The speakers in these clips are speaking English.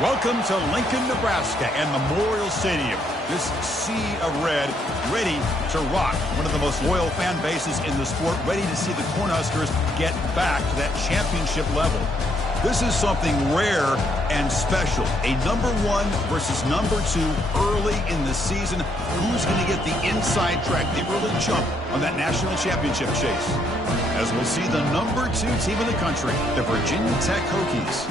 Welcome to Lincoln, Nebraska and Memorial Stadium. This sea of red ready to rock. One of the most loyal fan bases in the sport, ready to see the Cornhuskers get back to that championship level. This is something rare and special. A number 1 versus number 2 early in the season. Who's going to get the inside track, the early jump on that national championship chase? As we'll see the number 2 team in the country, the Virginia Tech Hokies,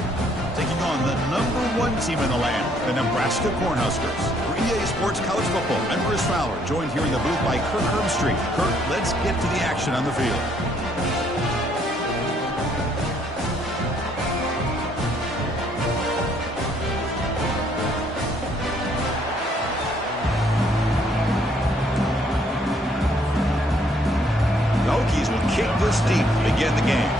taking on the number 1 team in the land, the Nebraska Cornhuskers. For EA Sports College Football, I'm Chris Fowler, joined here in the booth by Kirk Herbstreit. Kirk, let's get to the action on the field. The Hokies will kick this deep to begin the game.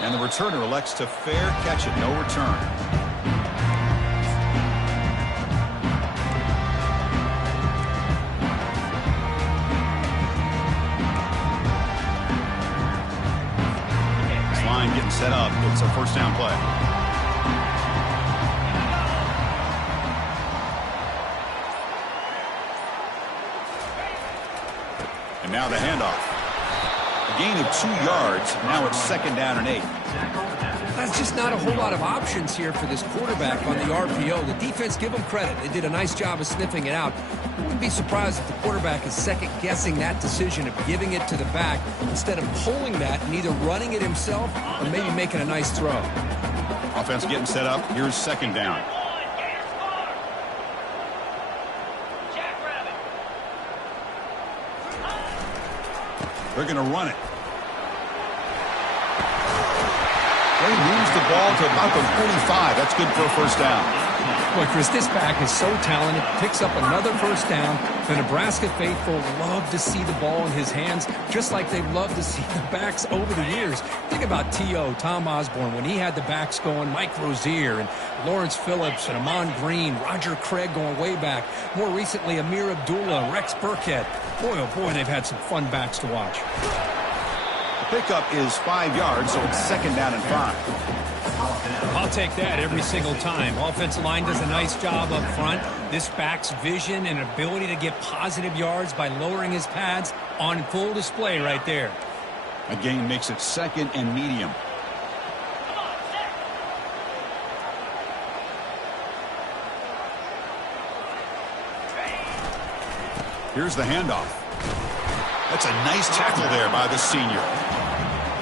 And the returner elects to fair catch it, no return. This line getting set up. It's a first down play. And now the handoff. A gain of 2 yards. Now it's 2nd down and 8. That's just not a whole lot of options here for this quarterback on the RPO. The defense, give them credit. They did a nice job of sniffing it out. I wouldn't be surprised if the quarterback is second-guessing that decision of giving it to the back instead of pulling that and either running it himself or maybe making a nice throw. Offense getting set up. Here's 2nd down. They're going to run it. They moves the ball to about the 45. That's good for a first down. Boy, Chris, this back is so talented. Picks up another first down. The Nebraska faithful love to see the ball in his hands, just like they've loved to see the backs over the years. Think about T.O., Tom Osborne, when he had the backs going, Mike Rozier and Lawrence Phillips and Amon Green, Roger Craig going way back. More recently, Amir Abdullah, Rex Burkhead. Boy, oh boy, they've had some fun backs to watch. The pickup is 5 yards, so it's 2nd down and 5. I'll take that every single time. Offensive line does a nice job up front. This back's vision and ability to get positive yards by lowering his pads on full display right there. A gain makes it 2nd and medium. Here's the handoff. That's a nice tackle there by the senior.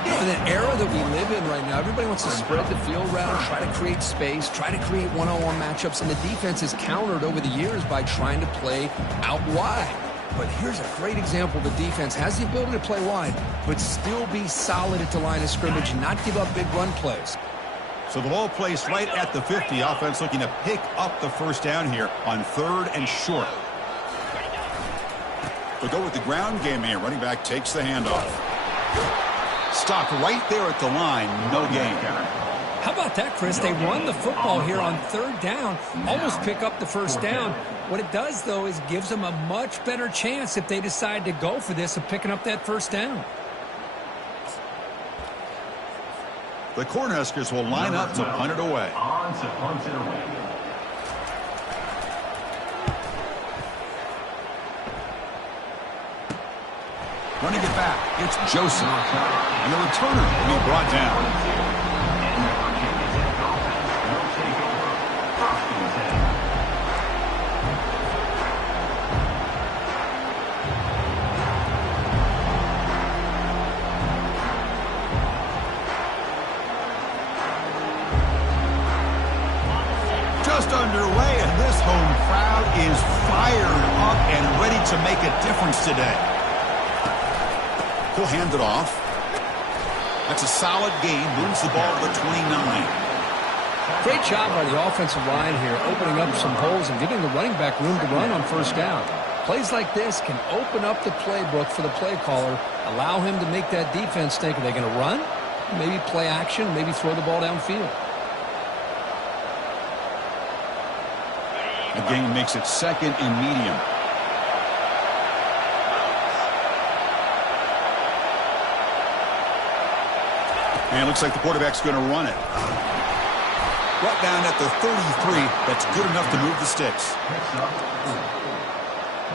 In an era that we live in right now, everybody wants to spread the field around, try to create space, try to create one-on-one matchups, and the defense has countered over the years by trying to play out wide. But here's a great example. The defense has the ability to play wide, but still be solid at the line of scrimmage and not give up big run plays. So the ball placed right at the 50. Offense looking to pick up the first down here on 3rd and short. They'll go with the ground game here. Running back takes the handoff. Stopped right there at the line. No gain. How about that, Chris? They run the football here on 3rd down, almost pick up the first down. What it does, though, is gives them a much better chance if they decide to go for this of picking up that first down. The Cornhuskers will line up to punt it away. Running it back, it's Joseph. And the returner will be brought down. Just underway, and this home crowd is fired up and ready to make a difference today. He'll hand it off. That's a solid gain. Moves the ball to the 29. Great job by the offensive line here, opening up some holes and giving the running back room to run on first down. Plays like this can open up the playbook for the play caller, allow him to make that defense think, are they going to run? Maybe play action, maybe throw the ball downfield. The gain makes it 2nd and medium. And it looks like the quarterback's going to run it. Brought down at the 33. That's good enough to move the sticks.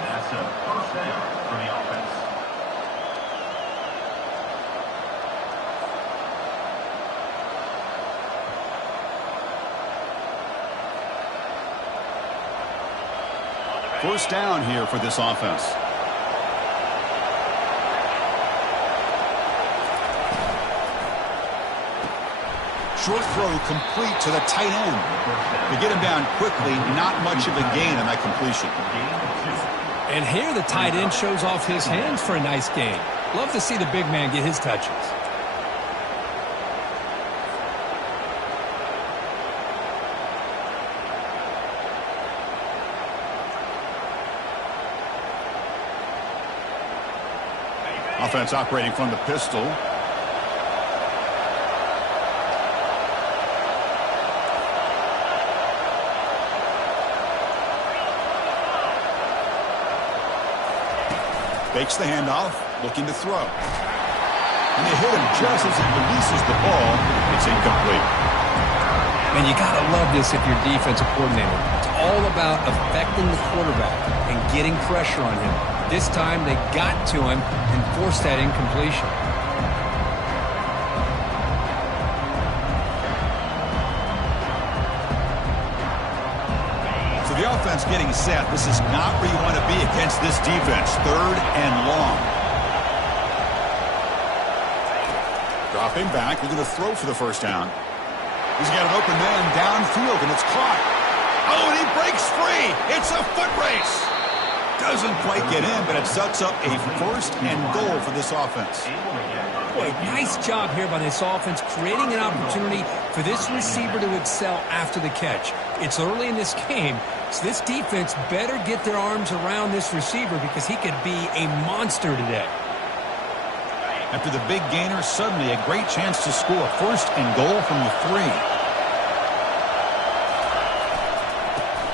That's a first down for the offense. First down here for this offense. Short throw complete to the tight end. To get him down quickly, not much of a gain on that completion. And here the tight end shows off his hands for a nice gain. Love to see the big man get his touches. Offense operating from the pistol. Fakes the handoff, looking to throw. And they hit him just as he releases the ball. It's incomplete. And you got to love this if you're defensive coordinator. It's all about affecting the quarterback and getting pressure on him. This time they got to him and forced that incompletion. The offense getting set. This is not where you want to be against this defense. Third and long. Dropping back. We're going to throw for the first down. He's got an open man downfield, and it's caught. Oh, and he breaks free. It's a foot race. Doesn't quite get in, but it sets up a first and goal for this offense. Boy, nice job here by this offense, creating an opportunity for this receiver to excel after the catch. It's early in this game, so this defense better get their arms around this receiver because he could be a monster today. After the big gainer, suddenly a great chance to score. First and goal from the 3.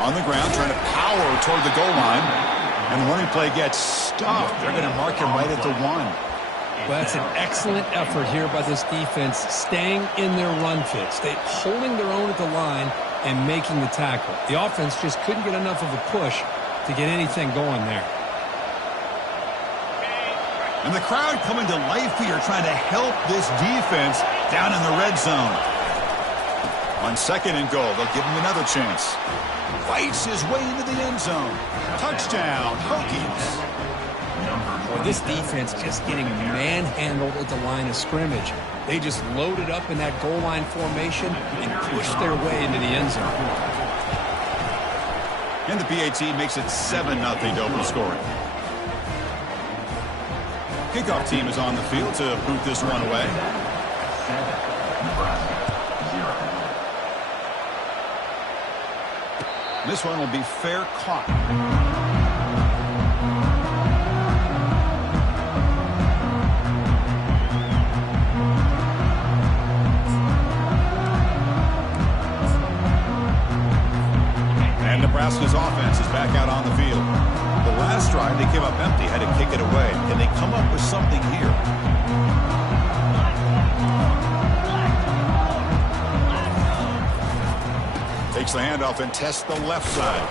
On the ground, trying to power toward the goal line. And the running play gets stopped. They're going to mark him right at the 1. Well, that's an excellent effort here by this defense, staying in their run fit, holding their own at the line and making the tackle. The offense just couldn't get enough of a push to get anything going there. And the crowd coming to life here, trying to help this defense down in the red zone. On second and goal, they'll give him another chance. Fights his way into the end zone. Touchdown, Hokies. Well, this defense just getting manhandled at the line of scrimmage. They just loaded up in that goal line formation and pushed their way into the end zone. And the PAT makes it 7-0 to open scoring. Kickoff team is on the field to boot this one away. This one will be fair caught. And Nebraska's offense is back out on the field. The last drive, they came up empty, had to kick it away. Can they come up with something here? Takes the handoff and tests the left side.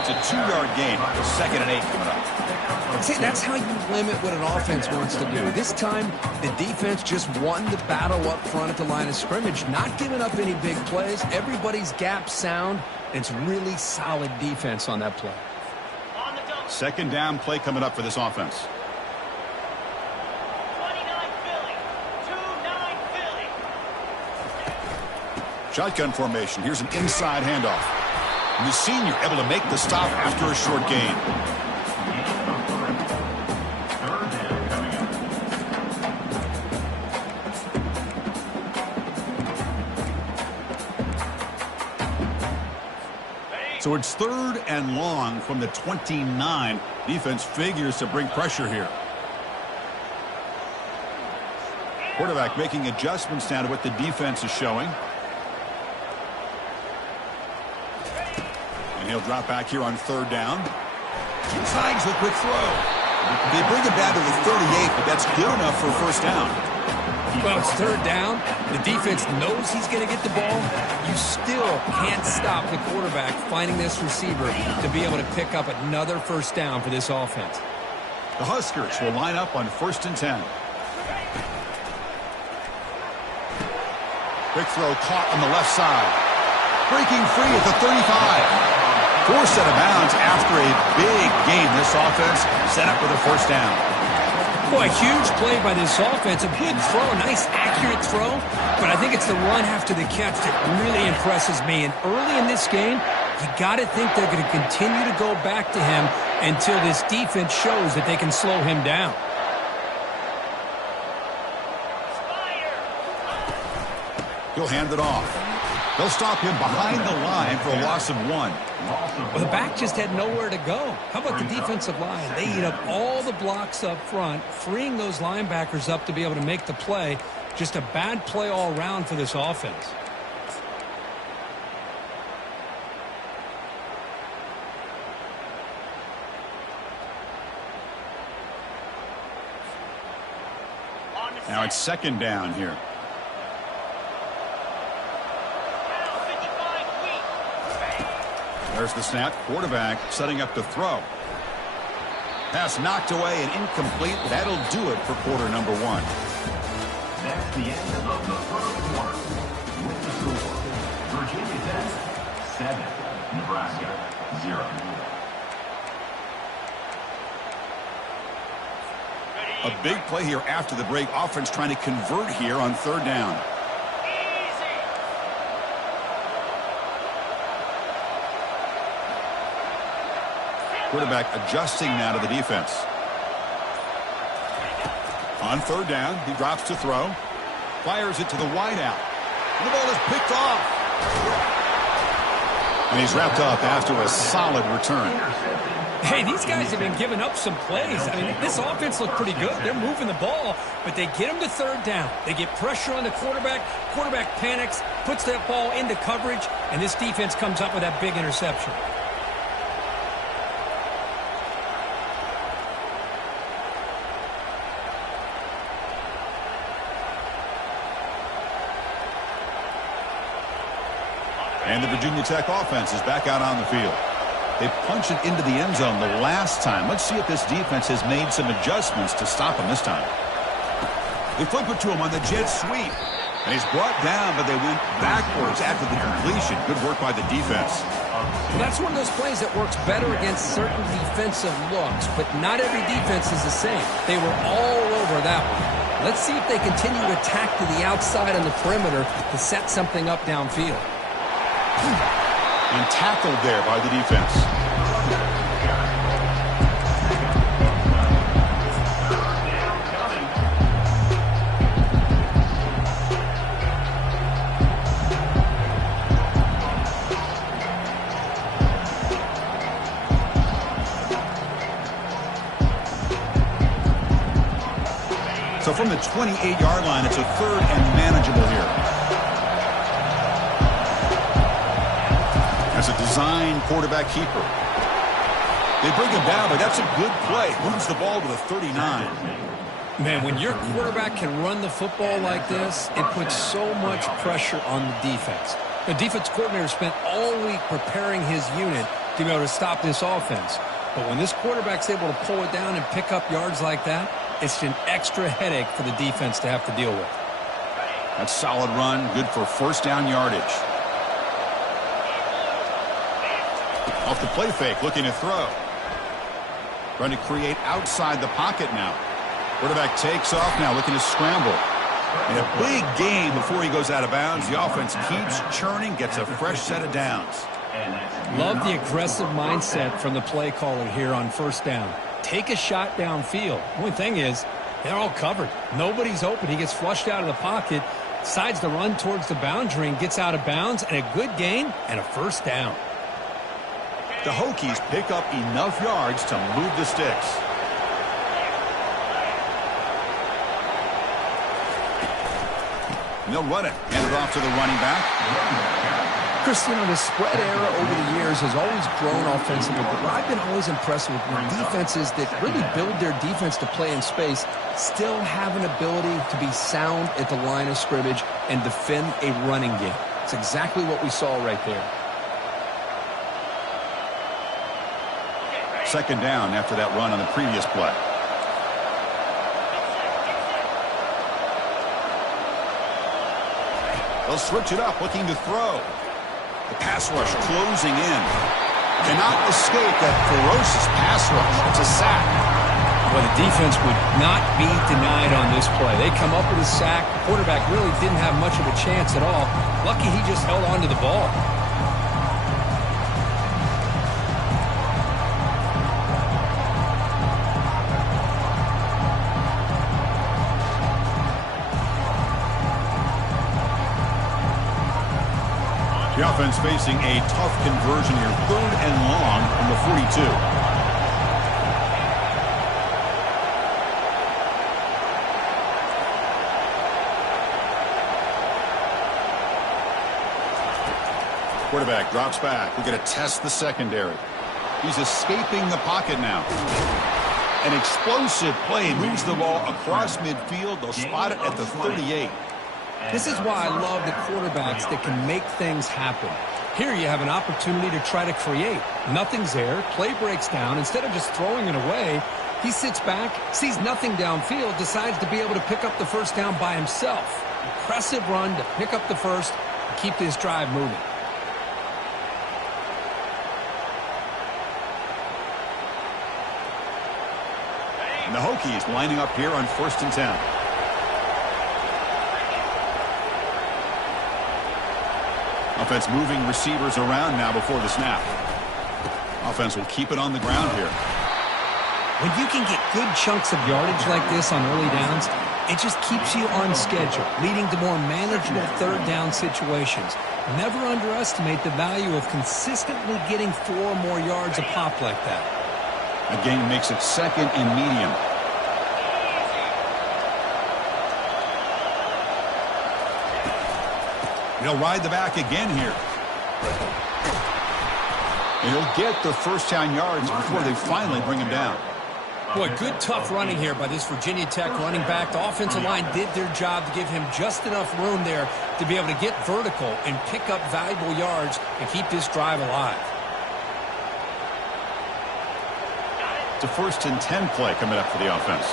It's a 2-yard gain. 2nd and 8 coming up. See, that's how you limit what an offense wants to do. This time, the defense just won the battle up front at the line of scrimmage, not giving up any big plays. Everybody's gap sound. It's really solid defense on that play. Second down play coming up for this offense. 29 Philly. 2-9 Philly. Shotgun formation. Here's an inside handoff. And the senior able to make the stop after a short gain. So it's 3rd and long from the 29. Defense figures to bring pressure here. Quarterback making adjustments now to what the defense is showing. And he'll drop back here on 3rd down. Slides the quick throw. They bring him down to the 38, but that's good enough for a first down. Well, it's third down. The defense knows he's going to get the ball. You still can't stop the quarterback finding this receiver to be able to pick up another first down for this offense. The Huskers will line up on 1st and 10. Quick throw caught on the left side. Breaking free at the 35. Forced out of bounds after a big gain. This offense set up with a first down. Boy, huge play by this offense. A good throw, nice accurate throw. But I think it's the run after the catch that really impresses me. And early in this game, you got to think they're going to continue to go back to him until this defense shows that they can slow him down. He'll hand it off. They'll stop him behind the line for a loss of 1. Well, the back just had nowhere to go. How about the defensive line? They eat up all the blocks up front, freeing those linebackers up to be able to make the play. Just a bad play all around for this offense. Now it's 2nd down here. There's the snap. Quarterback setting up to throw. Pass knocked away and incomplete. That'll do it for quarter number 1. That's the end of the first quarter. With the score, Virginia Tech 7, Nebraska 0. A big play here after the break. Offense trying to convert here on 3rd down. Quarterback adjusting now to the defense. On 3rd down, he drops to throw. Fires it to the wideout. And the ball is picked off. And he's wrapped up after a solid return. Hey, these guys have been giving up some plays. I mean, this offense looked pretty good. They're moving the ball, but they get him to 3rd down. They get pressure on the quarterback. Quarterback panics, puts that ball into coverage, and this defense comes up with that big interception. And the Virginia Tech offense is back out on the field. They punch it into the end zone the last time. Let's see if this defense has made some adjustments to stop him this time. They flip it to him on the jet sweep. And he's brought down, but they went backwards after the completion. Good work by the defense. Well, that's one of those plays that works better against certain defensive looks, but not every defense is the same. They were all over that one. Let's see if they continue to attack to the outside on the perimeter to set something up downfield. And tackled there by the defense. So from the 28-yard line, it's a 3rd and manageable here. As a design quarterback keeper. They bring him down, but that's a good play. Moves the ball to the 39. Man, when your quarterback can run the football like this, it puts so much pressure on the defense. The defense coordinator spent all week preparing his unit to be able to stop this offense. But when this quarterback's able to pull it down and pick up yards like that, it's an extra headache for the defense to have to deal with. That's solid run, good for 1st down yardage. Off the play fake, looking to throw. Trying to create outside the pocket now. Quarterback takes off now, looking to scramble. And a big gain before he goes out of bounds. The offense keeps churning, gets a fresh set of downs. Love the aggressive mindset from the play caller here on 1st down. Take a shot downfield. The only thing is, they're all covered. Nobody's open. He gets flushed out of the pocket, decides to run towards the boundary and gets out of bounds, and a good gain and a 1st down. The Hokies pick up enough yards to move the sticks. And they'll run it. Hand it off to the running back. Chris, the spread era over the years has always grown offensively, but what I've been always impressed with defenses that really build their defense to play in space still have an ability to be sound at the line of scrimmage and defend a running game. It's exactly what we saw right there. Second down after that run on the previous play. They'll switch it up, looking to throw. The pass rush closing in. Cannot escape that ferocious pass rush. It's a sack. Well, the defense would not be denied on this play. They come up with a sack. The quarterback really didn't have much of a chance at all. Lucky he just held on to the ball. The offense facing a tough conversion here. 3rd and long from the 42. Quarterback drops back. We're going to test the secondary. He's escaping the pocket now. An explosive play moves the ball across midfield. They'll spot it at the 38. This is why I love the quarterbacks that can make things happen. Here you have an opportunity to try to create. Nothing's there. Play breaks down. Instead of just throwing it away, he sits back, sees nothing downfield, decides to be able to pick up the first down by himself. Impressive run to pick up the first and keep this drive moving. And the Hokies lining up here on 1st and 10. Offense moving receivers around now before the snap. Offense will keep it on the ground here. When you can get good chunks of yardage like this on early downs, it just keeps you on schedule, leading to more manageable 3rd down situations. Never underestimate the value of consistently getting 4 or more yards a pop like that. The game makes it 2nd and medium. He'll ride the back again here. And he'll get the first down yards before they finally bring him down. Boy, good tough running here by this Virginia Tech running back. The offensive line did their job to give him just enough room there to be able to get vertical and pick up valuable yards and keep this drive alive. It's a 1st and 10 play coming up for the offense.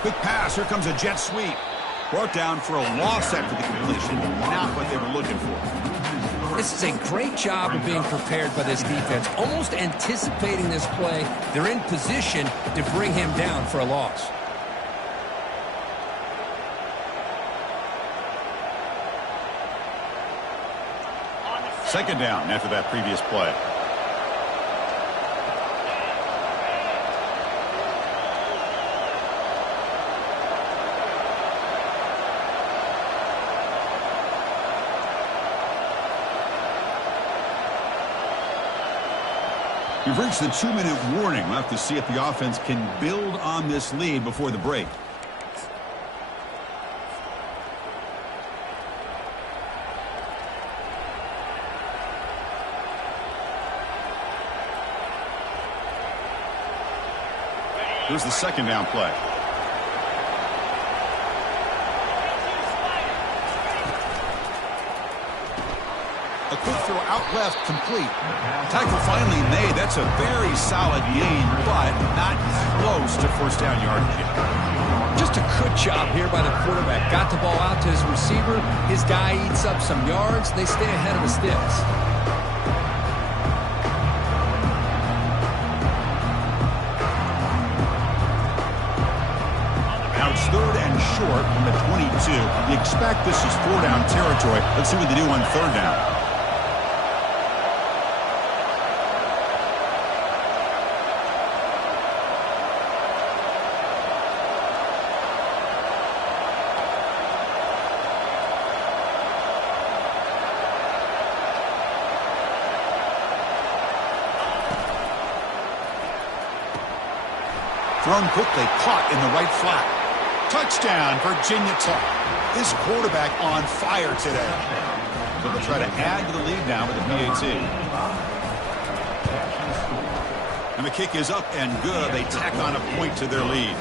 Quick pass. Here comes a jet sweep. Brought down for a loss after the completion. Not what they were looking for. This is a great job of being prepared by this defense. Almost anticipating this play. They're in position to bring him down for a loss. Second down after that previous play. We've reached the 2-minute warning. We'll have to see if the offense can build on this lead before the break. Here's the second down play. A quick throw out left, complete. Tackle finally made. That's a very solid gain, but not close to first down yardage yet. Just a good job here by the quarterback. Got the ball out to his receiver. His guy eats up some yards. They stay ahead of the sticks. Now it's 3rd and short from the 22. You expect this is 4-down territory. Let's see what they do on 3rd down. Thrown quickly, caught in the right flat. Touchdown, Virginia Tech. This quarterback on fire today. So they'll try to add to the lead now with the PAT. And the kick is up and good. They tack on a point to their lead.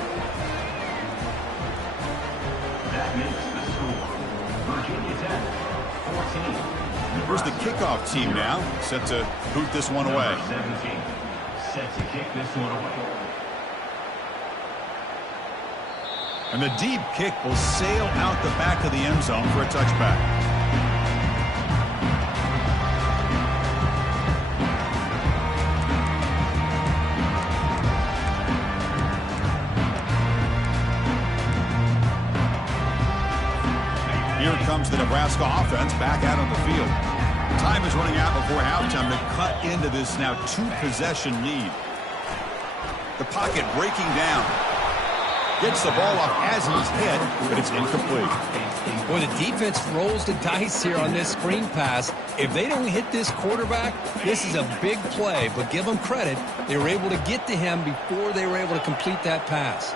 That makes the score. Virginia Tech, 14. Here's the kickoff team now, set to boot this one away. 17, set to kick this one away. And the deep kick will sail out the back of the end zone for a touchback. Here comes the Nebraska offense back out on the field. Time is running out before halftime to cut into this now two-possession lead. The pocket breaking down. Gets the ball off as he's hit, but it's incomplete. Boy, the defense rolls the dice here on this screen pass. If they don't hit this quarterback, this is a big play. But give them credit. They were able to get to him before they were able to complete that pass.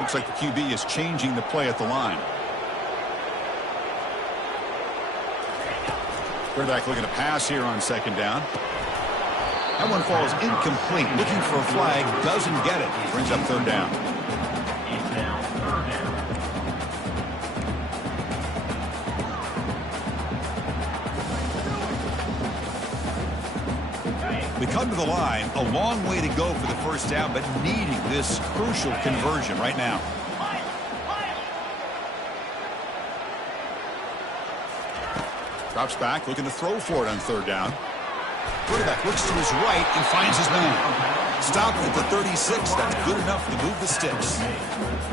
Looks like the QB is changing the play at the line. Quarterback looking to pass here on second down. That one falls incomplete. Looking for a flag. Doesn't get it. Brings up third down. It's now third down. They come to the line. A long way to go for the first down, but needing this crucial conversion right now. Drops back, looking to throw for it on third down. Quarterback looks to his right and finds his man. Stopped at the 36. That's good enough to move the sticks.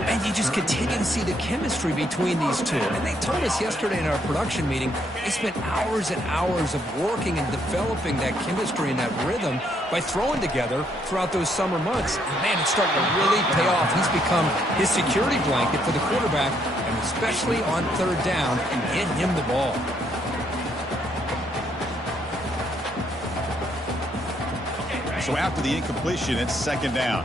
And you just continue to see the chemistry between these two. And they told us yesterday in our production meeting, they spent hours and hours of working and developing that chemistry and that rhythm by throwing together throughout those summer months. And man, it's starting to really pay off. He's become his security blanket for the quarterback, and especially on third down, get him the ball. So after the incompletion, it's second down.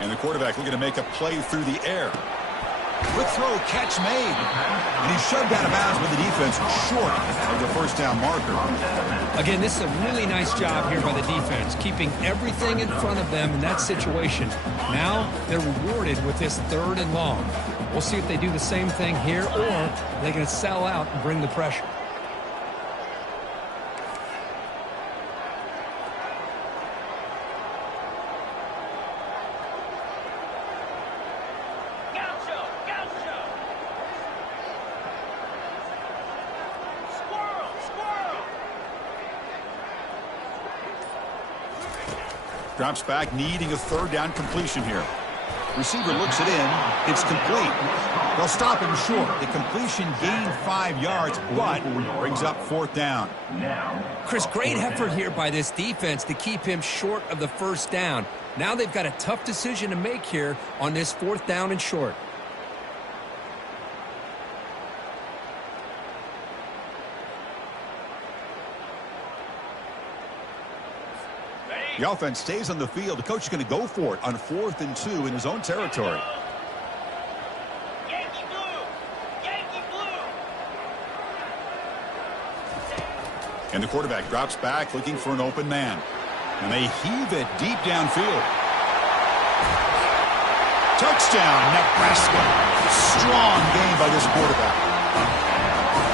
And the quarterback looking to make a play through the air. Quick throw, catch made. And he's shoved out of bounds with the defense short of the first down marker. Again, this is a really nice job here by the defense, keeping everything in front of them in that situation. Now they're rewarded with this third and long. We'll see if they do the same thing here, or they're going to sell out and bring the pressure. Drops back, needing a third down completion here. Receiver looks it in. It's complete. They'll stop him short. The completion gained 5 yards, but brings up fourth down. Chris, great effort here by this defense to keep him short of the first down. Now they've got a tough decision to make here on this fourth down and short. The offense stays on the field. The coach is going to go for it on 4th and 2 in his own territory. Yankee blue! Yankee blue! And the quarterback drops back looking for an open man. And they heave it deep downfield. Touchdown, Nebraska. Strong game by this quarterback.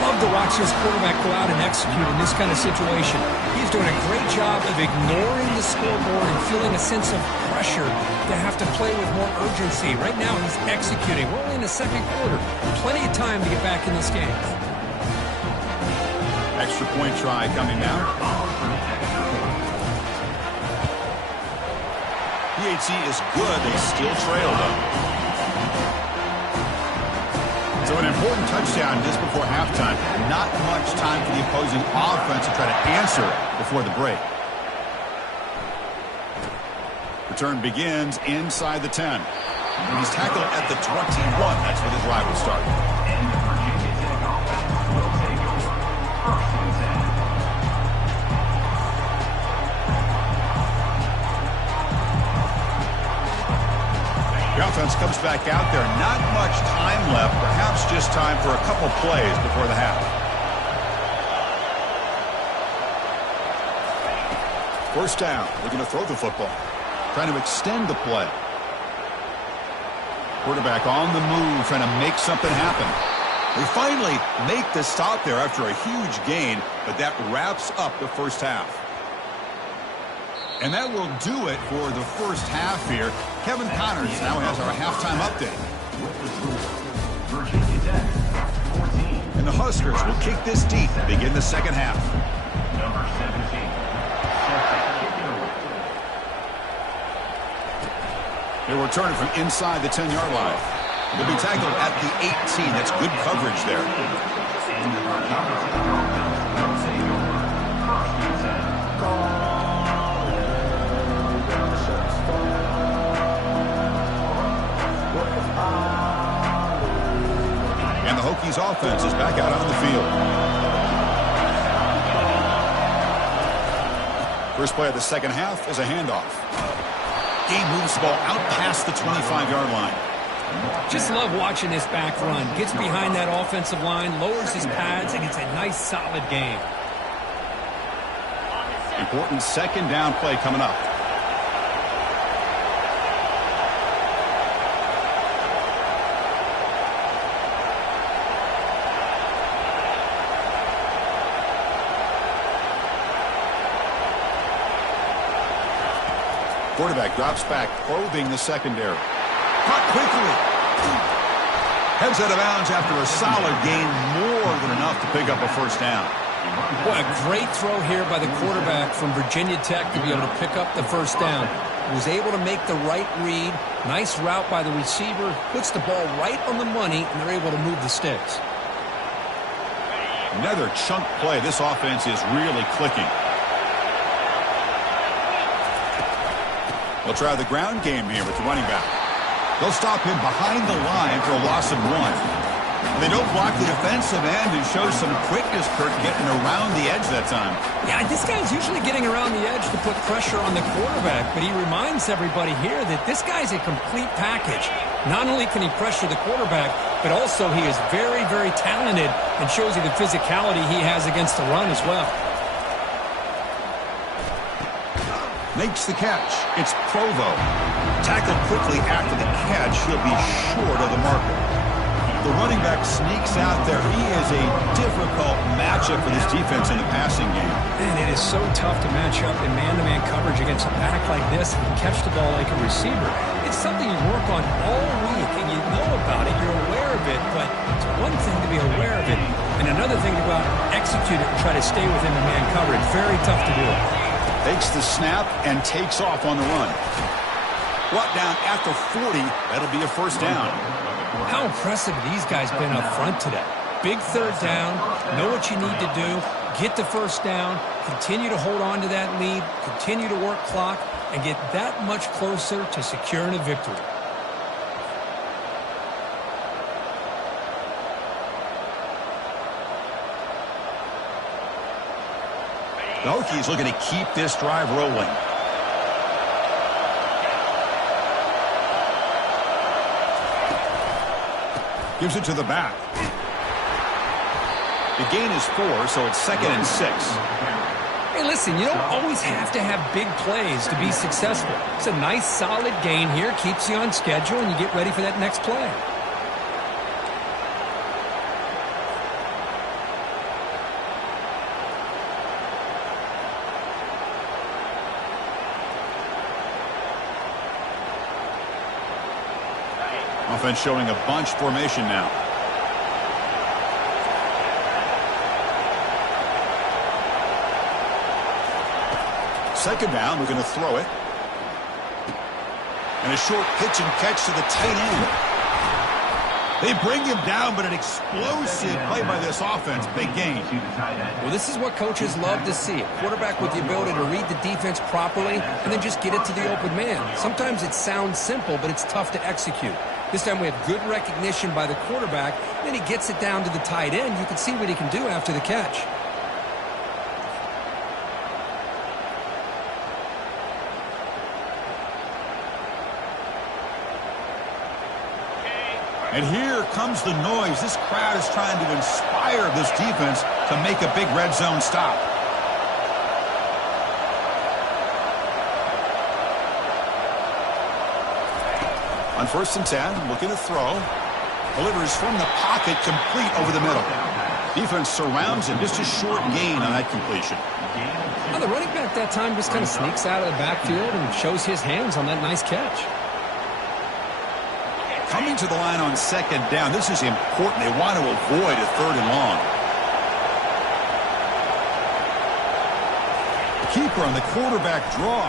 Love to watch this quarterback go out and execute in this kind of situation. He's doing a great job of ignoring the scoreboard and feeling a sense of pressure to have to play with more urgency. Right now, he's executing. We're only in the second quarter. Plenty of time to get back in this game. Extra point try coming now. PAT is good. They still trail, though. So an important touchdown just before halftime. Not much time for the opposing offense to try to answer before the break. Return begins inside the 10. And he's tackled at the 21. That's where the drive will start. And the Virginia Tech offense will take over. 1st and 10. The offense comes back out there. Not much time left. Perhaps just time for a couple plays before the half. First down. We're going to throw the football. Trying to extend the play. Quarterback on the move, trying to make something happen. They finally make the stop there after a huge gain, but that wraps up the first half. And that will do it for the first half here. Kevin Connors now has our halftime update. With the score, Virginia Tech 14. And the Huskers will kick this deep and begin the second half. Number 17. Set to kick it away. They'll return it from inside the 10-yard line. They'll be tackled at the 18. That's good coverage there. And the Virginia Tech offense will take over. 1st and 10. And the Hokies offense is back out on the field. First play of the second half is a handoff. Gabe moves the ball out past the 25-yard line. Just love watching this back run. Gets behind that offensive line, lowers his pads, and it's a nice, solid game. Important second down play coming up. Quarterback drops back, probing the secondary. Caught quickly. Heads out of bounds after a solid gain, more than enough to pick up a first down. Boy, a great throw here by the quarterback from Virginia Tech to be able to pick up the first down. He was able to make the right read. Nice route by the receiver. Puts the ball right on the money, and they're able to move the sticks. Another chunk play. This offense is really clicking. They'll try the ground game here with the running back. They'll stop him behind the line for a loss of 1. They don't block the defensive end and show some quickness, Kirk, getting around the edge that time. Yeah, this guy's usually getting around the edge to put pressure on the quarterback, but he reminds everybody here that this guy's a complete package. Not only can he pressure the quarterback, but also he is very, very talented and shows you the physicality he has against the run as well. Makes the catch. It's Provo. Tackled quickly after the catch. He'll be short of the marker. The running back sneaks out there. He is a difficult matchup for this defense in the passing game. Man, it is so tough to match up in man-to-man coverage against a back like this and catch the ball like a receiver. It's something you work on all week, and you know about it. You're aware of it, but it's one thing to be aware of it, and another thing to go out and execute it and try to stay within the man coverage. Very tough to do. Takes the snap and takes off on the run. Brought down after 40. That'll be a first down. How impressive these guys been up front today. Big third down. Know what you need to do. Get the first down. Continue to hold on to that lead. Continue to work clock and get that much closer to securing a victory. The Hokies looking to keep this drive rolling. Gives it to the back. The gain is 4, so it's 2nd and 6. Hey, listen, you don't always have to have big plays to be successful. It's a nice, solid gain here. Keeps you on schedule, and you get ready for that next play. Offense showing a bunch formation now. Second down, we're going to throw it. And a short pitch and catch to the tight end. They bring him down, but an explosive play by this offense. Big gain. Well, this is what coaches love to see. A quarterback with the ability to read the defense properly and then just get it to the open man. Sometimes it sounds simple, but it's tough to execute. This time we have good recognition by the quarterback. Then he gets it down to the tight end. You can see what he can do after the catch. And here comes the noise. This crowd is trying to inspire this defense to make a big red zone stop. On 1st and 10, looking to throw. Delivers from the pocket, complete over the middle. Defense surrounds him. Just a short gain on that completion. Now, the running back that time just kind of sneaks out of the backfield and shows his hands on that nice catch. Coming to the line on 2nd down. This is important. They want to avoid a 3rd and long. Keeper on the quarterback draw.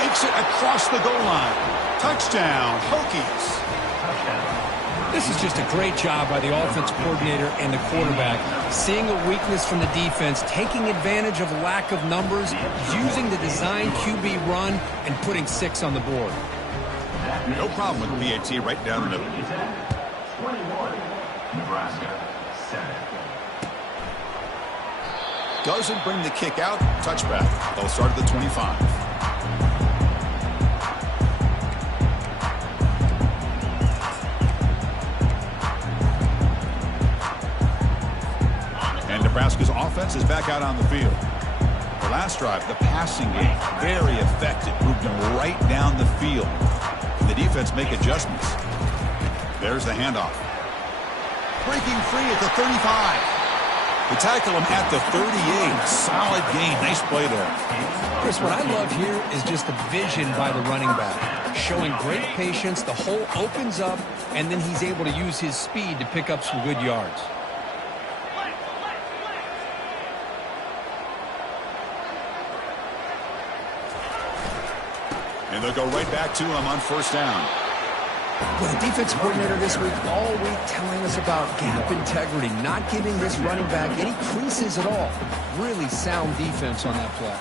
Makes it across the goal line. Touchdown, Hokies. This is just a great job by the offense coordinator and the quarterback. Seeing a weakness from the defense, taking advantage of lack of numbers, using the design QB run, and putting 6 on the board. No problem with PAT right down the middle. 21, Nebraska, 7. Doesn't bring the kick out. Touchback. They'll start at the 25. And Nebraska's offense is back out on the field. The last drive, the passing game, very effective. Moved them right down the field. The defense make adjustments. There's the handoff. Breaking free at the 35. They tackle him at the 38. Solid gain. Nice play there. Chris, what I love here is just the vision by the running back. Showing great patience. The hole opens up, and then he's able to use his speed to pick up some good yards. And they'll go right back to him on 1st down. Well, the defense coordinator this week all week telling us about gap integrity, not giving this running back any creases at all. Really sound defense on that play.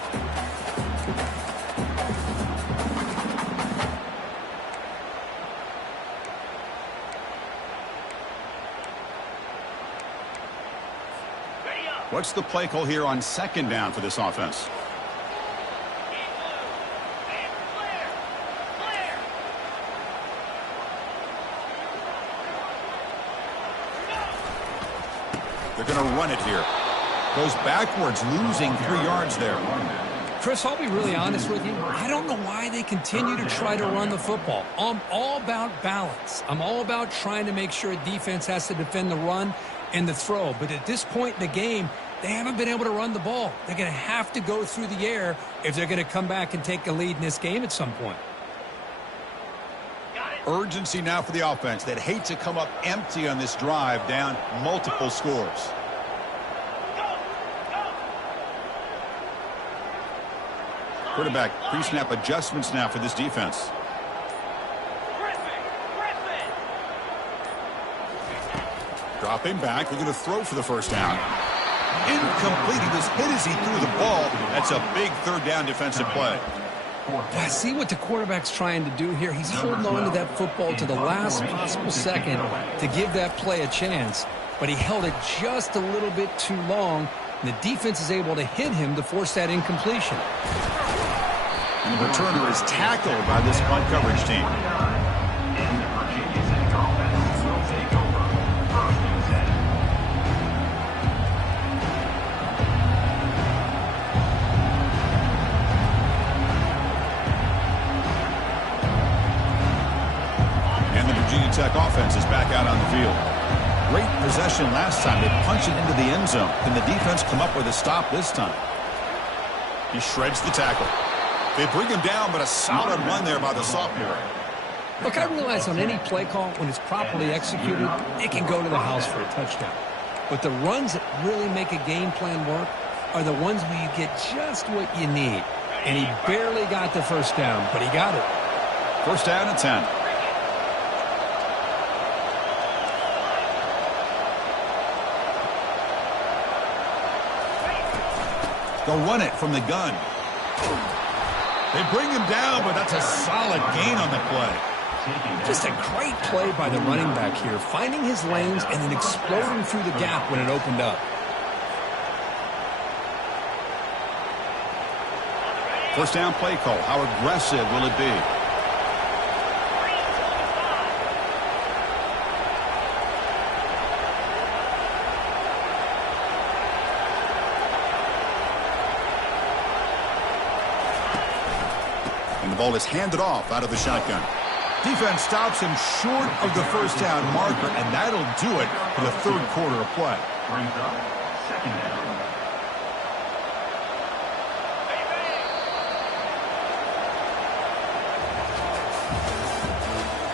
What's the play call here on 2nd down for this offense? They're going to run it here. Goes backwards, losing 3 yards there. Chris, I'll be really honest with you. I don't know why they continue to try to run the football. I'm all about balance. I'm all about trying to make sure a defense has to defend the run and the throw. But at this point in the game, they haven't been able to run the ball. They're going to have to go through the air if they're going to come back and take a lead in this game at some point. Urgency now for the offense. They'd hate to come up empty on this drive, down multiple scores. Quarterback pre-snap adjustments now for this defense. Dropping back. They're going to throw for the 1st down. Incomplete. He was hit as he threw the ball. That's a big 3rd down defensive play. I see what the quarterback's trying to do here. He's holding on to that football to the last possible second to give that play a chance. But he held it just a little bit too long, and the defense is able to hit him to force that incompletion. And the returner is tackled by this punt coverage team. Virginia Tech offense is back out on the field. Great possession last time. They punch it into the end zone. Can the defense come up with a stop this time? He shreds the tackle. They bring him down, but a solid run there by the sophomore. Look, I realize on any play call, when it's properly executed, it can go to the house for a touchdown. But the runs that really make a game plan work are the ones where you get just what you need. And he barely got the 1st down, but he got it. 1st down and 10. They'll run it from the gun. They bring him down, but that's a solid gain on the play. Just a great play by the running back here, finding his lanes and then exploding through the gap when it opened up. First down play call. How aggressive will it be? And the ball is handed off out of the shotgun. Defense stops him short of the first down marker, and that'll do it for the third quarter of play. Brings up second down.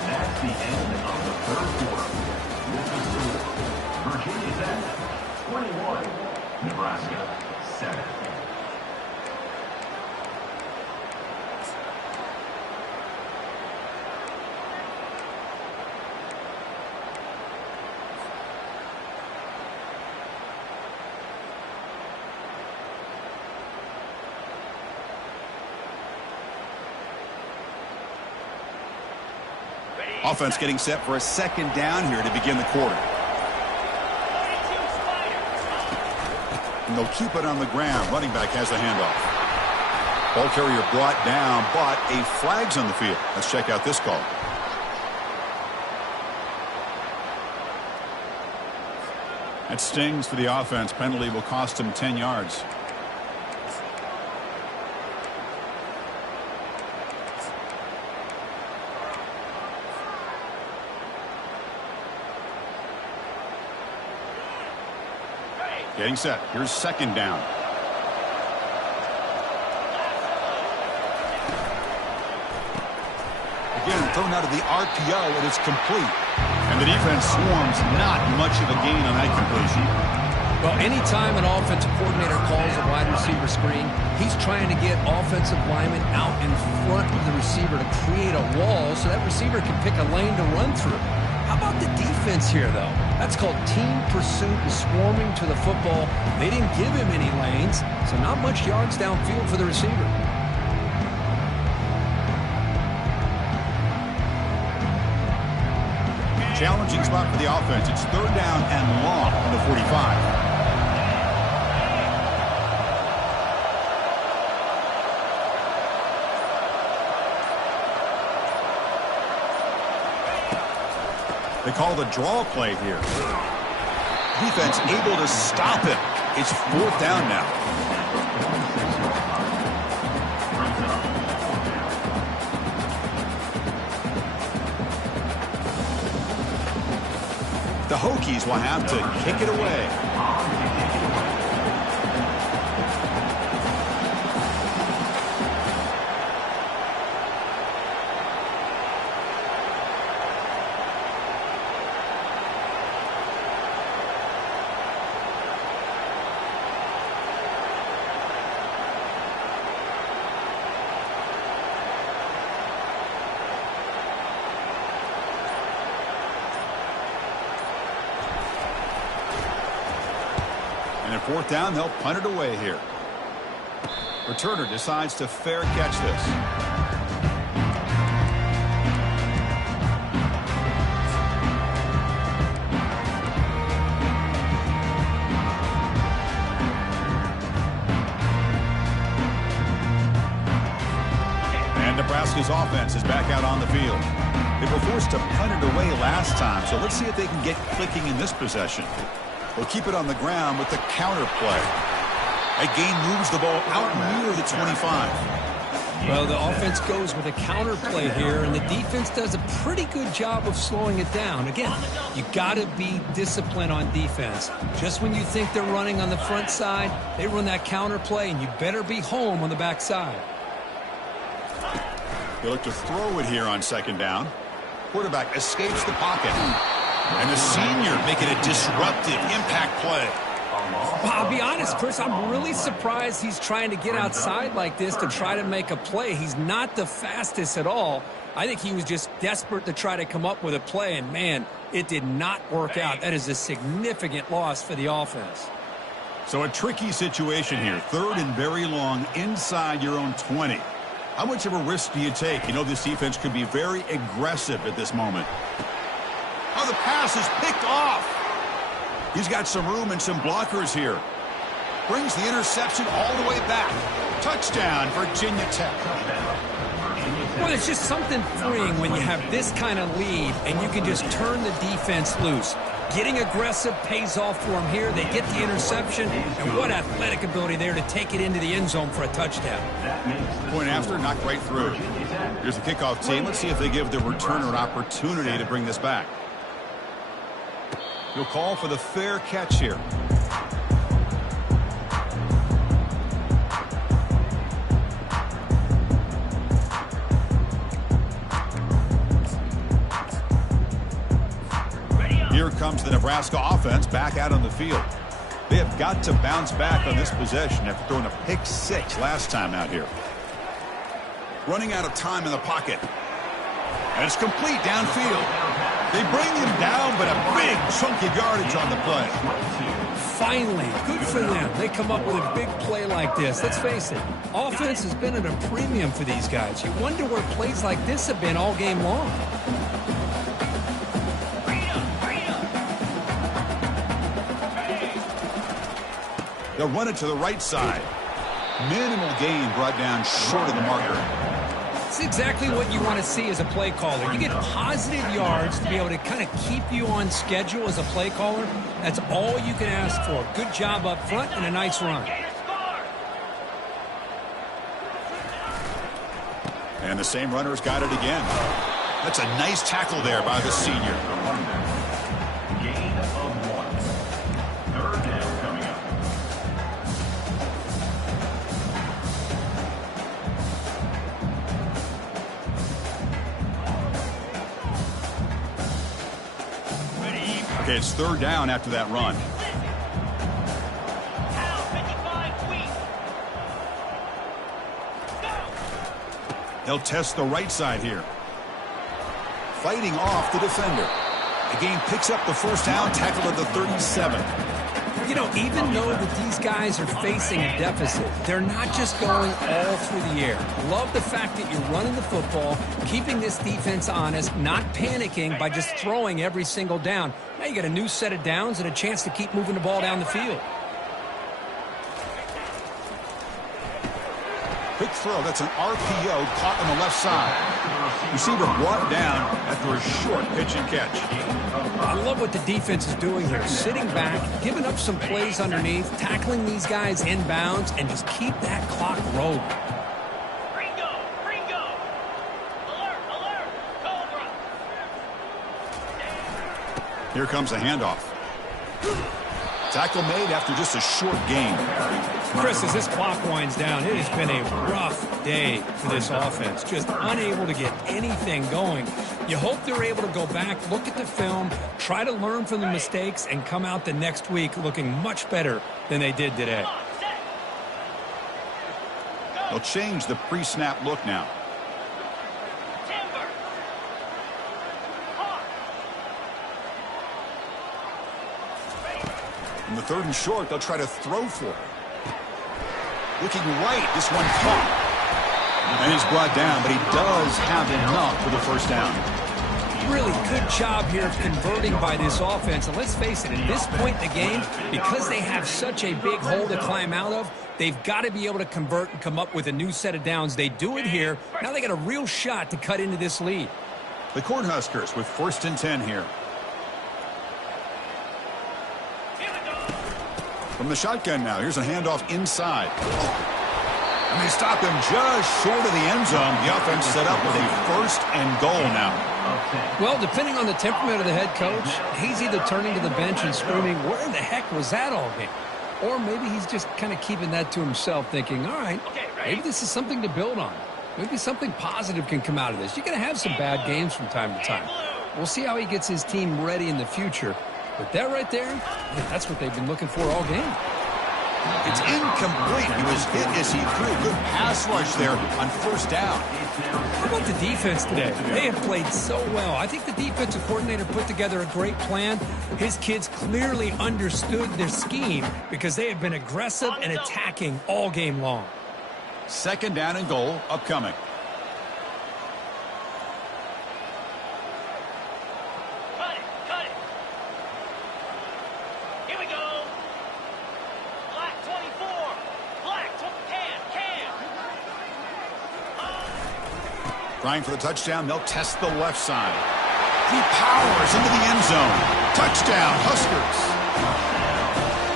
That's the end of the third quarter. With the score, Virginia Tech 21, Nebraska 7. Offense getting set for a second down here to begin the quarter. And they'll keep it on the ground. Running back has the handoff. Ball carrier brought down, but a flag's on the field. Let's check out this call. That stings for the offense. Penalty will cost him 10 yards. Getting set. Here's second down. Again, thrown out of the RPO, and it's complete. And the defense swarms. Not much of a gain on that completion. Well, anytime an offensive coordinator calls a wide receiver screen, he's trying to get offensive linemen out in front of the receiver to create a wall so that receiver can pick a lane to run through. How about the defense here, though? That's called team pursuit and swarming to the football. They didn't give him any lanes, so not much yards downfield for the receiver. Challenging spot for the offense. It's third down and long on the 45. They call the draw play here. Defense able to stop him. It's fourth down now. The Hokies will have to kick it away. Fourth down, they'll punt it away here. Returner decides to fair catch this. And Nebraska's offense is back out on the field. They were forced to punt it away last time, so let's see if they can get clicking in this possession. They'll keep it on the ground with the counter play. That gain moves the ball out near the 25. Well, the offense goes with a counter play here, and the defense does a pretty good job of slowing it down. Again, you got to be disciplined on defense. Just when you think they're running on the front side, they run that counter play, and you better be home on the back side. They look to throw it here on second down. Quarterback escapes the pocket. And the senior making a disruptive impact play. Well, I'll be honest, Chris, I'm really surprised he's trying to get outside like this to try to make a play. He's not the fastest at all. I think he was just desperate to try to come up with a play, and, man, it did not work out. That is a significant loss for the offense. So a tricky situation here. 3rd and very long inside your own 20. How much of a risk do you take? You know this defense could be very aggressive at this moment. Oh, the pass is picked off. He's got some room and some blockers here. Brings the interception all the way back. Touchdown, Virginia Tech. Well, it's just something freeing when you have this kind of lead and you can just turn the defense loose. Getting aggressive pays off for them here. They get the interception, and what athletic ability there to take it into the end zone for a touchdown. Point after, knocked right through. Here's the kickoff team. Let's see if they give the returner an opportunity to bring this back. He'll call for the fair catch here. Here comes the Nebraska offense back out on the field. They have got to bounce back on this possession after throwing a pick 6 last time out here. Running out of time in the pocket. And it's complete downfield. They bring him down, but a big chunk of yardage on the play. Finally, good for them. They come up with a big play like this. Let's face it, offense has been at a premium for these guys. You wonder where plays like this have been all game long. They'll run it to the right side. Minimal gain brought down short of the marker. It's exactly what you want to see as a play caller. You get positive yards to be able to kind of keep you on schedule as a play caller. That's all you can ask for. Good job up front and a nice run. And the same runner's got it again. That's a nice tackle there by the senior. Gain of 1. 3rd down coming up. Okay, it's 3rd down after that run. They'll test the right side here. Fighting off the defender. The game picks up the 1st down, tackled at the 37. You know, even though that these guys are facing a deficit, they're not just going all through the air. Love the fact that you're running the football, keeping this defense honest, not panicking by just throwing every single down. Now you got a new set of downs and a chance to keep moving the ball down the field. Quick throw. That's an RPO caught on the left side. Receiver brought down after a short pitch and catch. I love what the defense is doing here. Sitting back, giving up some plays underneath, tackling these guys inbounds, and just keep that clock rolling. Ringo! Ringo! Alert! Alert! Cobra! Here comes a handoff. Tackle made after just a short gain. Chris, as this clock winds down, it has been a rough day for this offense. Just unable to get anything going. You hope they're able to go back, look at the film, try to learn from the mistakes, and come out the next week looking much better than they did today. They'll change the pre-snap look now. Timber! Hawk! In the 3rd and short, they'll try to throw for it. Looking right, this one caught. And he's brought down, but he does have enough for the 1st down. Really good job here of converting by this offense. And let's face it, at this point in the game, because they have such a big hole to climb out of, they've got to be able to convert and come up with a new set of downs. They do it here. Now they got a real shot to cut into this lead. The Cornhuskers with 1st and 10 here. From the shotgun now, here's a handoff inside. And they stop him just short of the end zone. The offense set up with a 1st and goal now. Well, depending on the temperament of the head coach, he's either turning to the bench and screaming, where the heck was that all game? Or maybe he's just kind of keeping that to himself, thinking, all right, maybe this is something to build on. Maybe something positive can come out of this. You're going to have some bad games from time to time. We'll see how he gets his team ready in the future. But that right there, that's what they've been looking for all game. It's incomplete. He was hit as he threw. Good pass rush there on first down. How about the defense today? They have played so well. I think the defensive coordinator put together a great plan. His kids clearly understood their scheme because they have been aggressive and attacking all game long. Second down and goal upcoming. Cut it. Here we go. Black 24. Black can. Trying for the touchdown. They'll test the left side. He powers into the end zone. Touchdown, Huskers.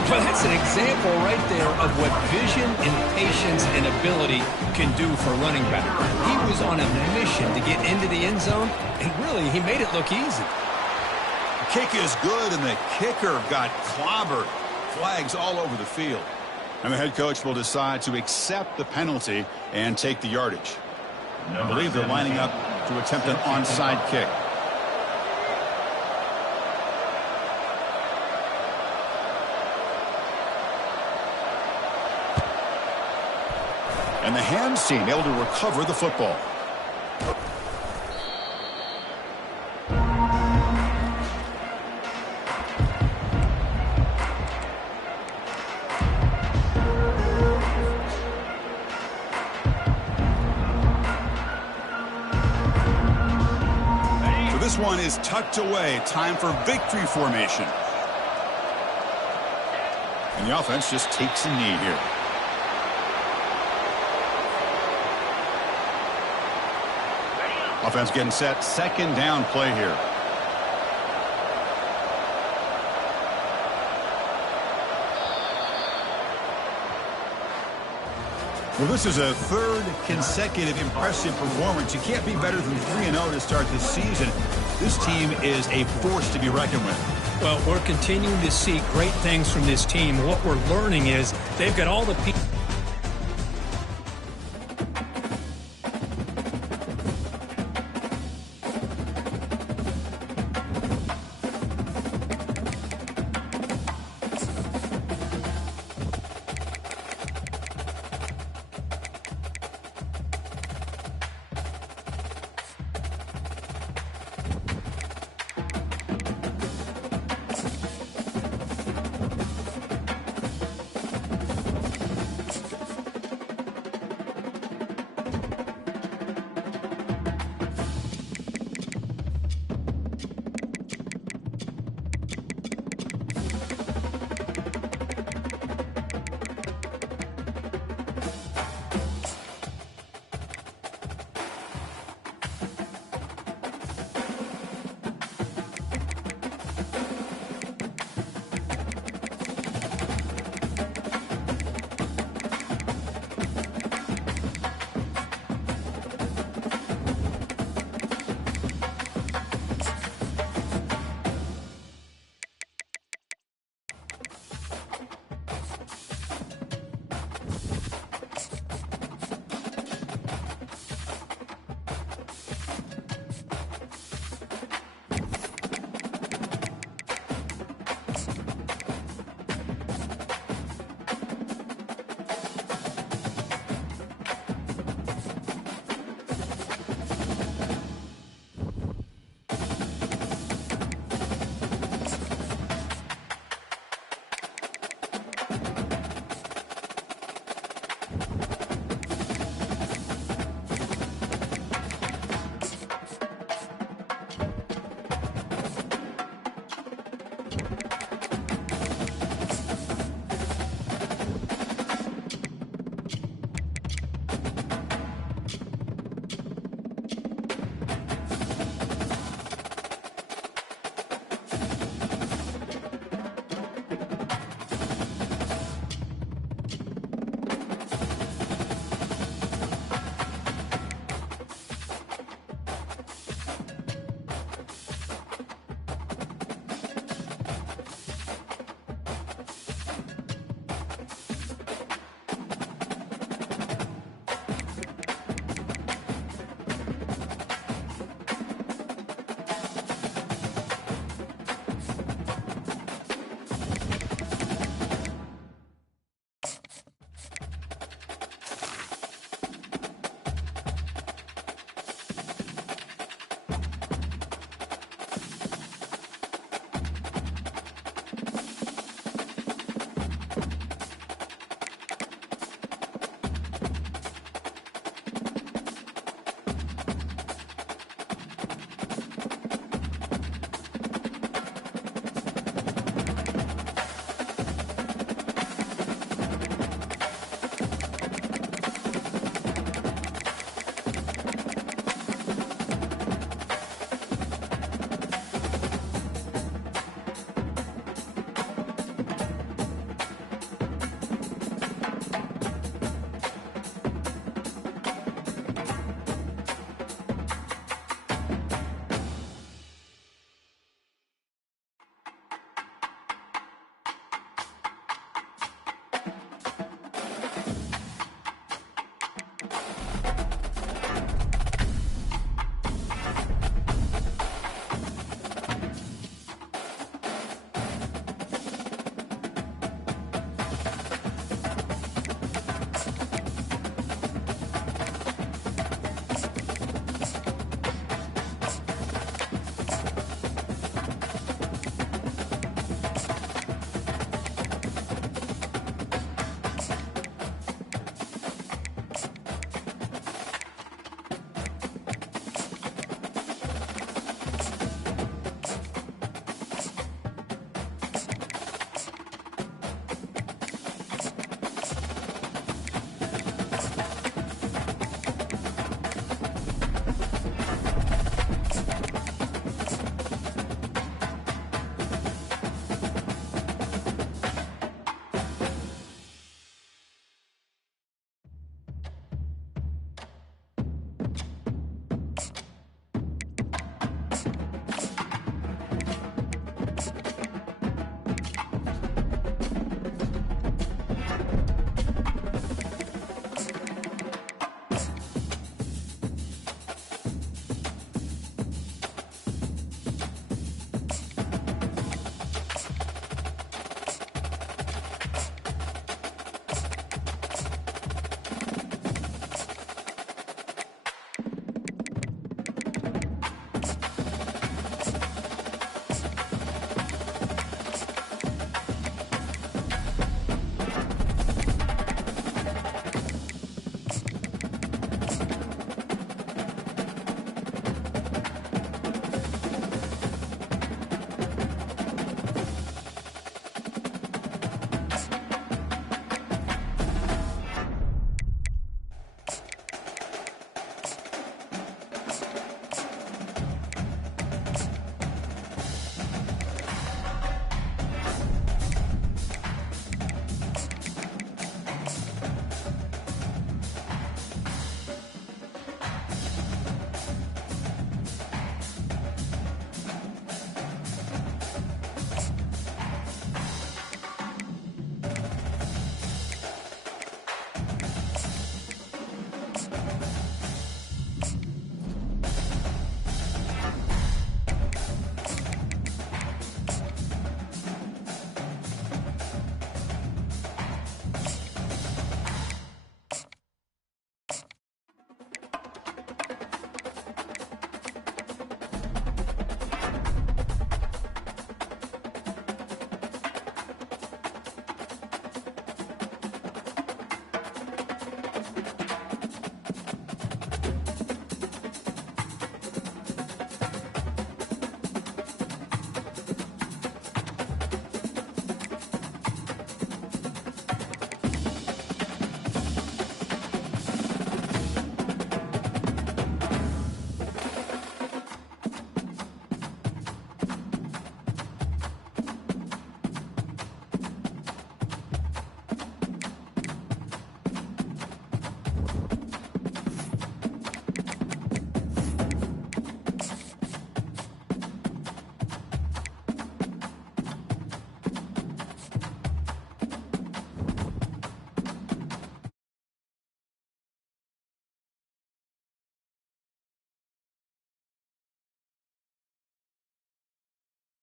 Well, that's an example right there of what vision and patience and ability can do for running back. He was on a mission to get into the end zone, and really, he made it look easy. The kick is good, and the kicker got clobbered. Flags all over the field. And the head coach will decide to accept the penalty and take the yardage. I believe they're lining up to attempt an onside kick. And the hands team able to recover the football. So this one is tucked away. Time for victory formation. And the offense just takes a knee here. Offense getting set. Second down play here. Well, this is a third consecutive impressive performance. You can't be better than 3-0 to start this season. This team is a force to be reckoned with. Well, we're continuing to see great things from this team. What we're learning is they've got all the people.